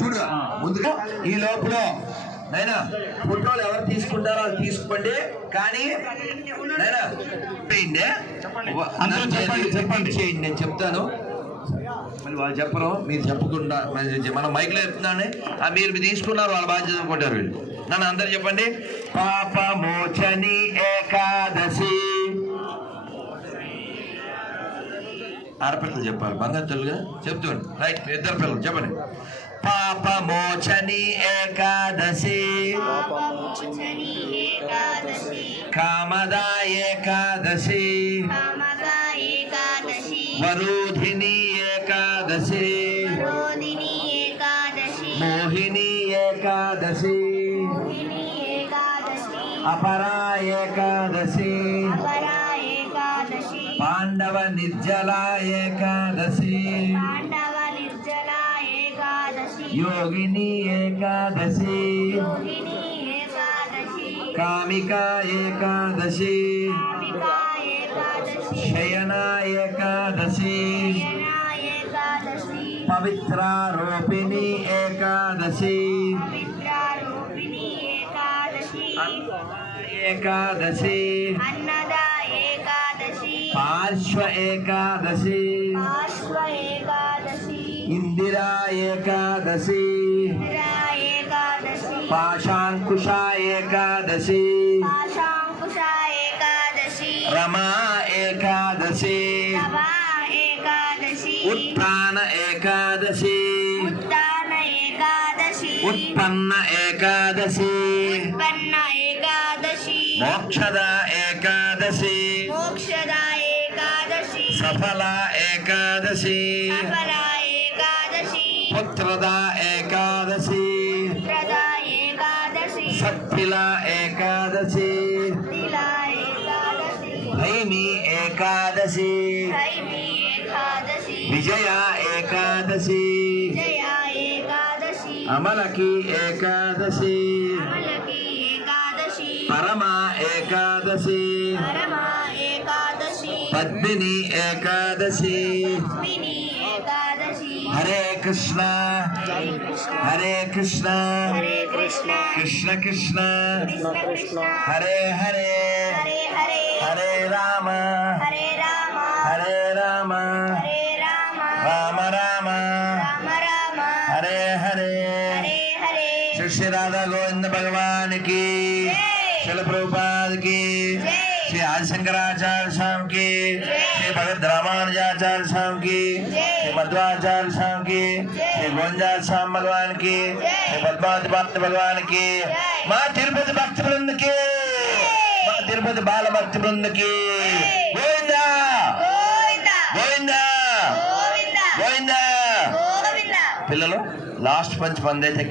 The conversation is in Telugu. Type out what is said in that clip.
చూడు ముందుగా ఈ లోపల నైనా ఫోటోలు ఎవరు తీసుకుంటారో వాళ్ళు తీసుకోండి. కానీ నైనా చెప్పండి చేయండి, నేను చెప్తాను. మరి వాళ్ళు చెప్పరు, మీరు చెప్పకుండా మనం మైక్లో చెప్తున్నాను. మీరు తీసుకున్నారు, వాళ్ళ బాధ్యత అనుకుంటారు వీళ్ళు. నన్ను అందరు చెప్పండి. పాపమోచని ఏకాదశి. ఆడపిల్లలు చెప్పాలి, బంగారు తెలుగుగా చెప్తాను. రైట్, ఇద్దరు పిల్లలు చెప్పండి. పాపమోచని ఏకాదశి, కామదా ఏకాదశి, వరుధిని ఏకాదశి, మోహిని ఏకాదశి, అపరా ఏకాదశి, పాండవ నిర్జల ఏకాదశి, యోగిని ఏకాదశి, కామికా ఏకాదశి, శయన ఏకాదశి, పవిత్రారోపిణి ఏకాదశి, ఏకాదశి, పార్శ్వ ఏకాదశి, ఇందిరా ఏకాదశి, పాశాంకుశ ఏకాదశి, రమా ఏకాదశి, ఉత్థాన ఏకాదశి, ఉత్పన్న ఏకాదశి, మోక్షద ఏకాదశి, సఫల ఏకాదశి, పుత్రద ఏకాదశి, సత్తిల ఏకాదశి, భైమి ఏకాదశి, విజయ ఏకాదశి, అమలకి ఏకాదశి, పరమ ఏకాదశి, పద్మిని ఏకాదశి. హరే కృష్ణ హరే కృష్ణ కృష్ణ కృష్ణ హరే హరే, హరే రామ హరే రామ, రామ రామ హరే హరే. శ్రీ రాధా గోవింద భగవాన్ కి, శిల ప్రభుపాద్ కి, श्री आदि शंकराचार्य स्वामी की, श्री भगत रामानुजाचार्य स्वामी की, श्री मध्वाचार्य स्वामी की, श्री गोविंदाचार्य स्वामी भगवान की, श्री पद्मावती भक्त भगवान की, माँ तिरुपति भक्त वृंद की, माँ तिरुपति बाल भक्त वृंद की. गोविंदा गोविंदा गोविंदा. పిల్లలు లాస్ట్ పంచ్ పందైతే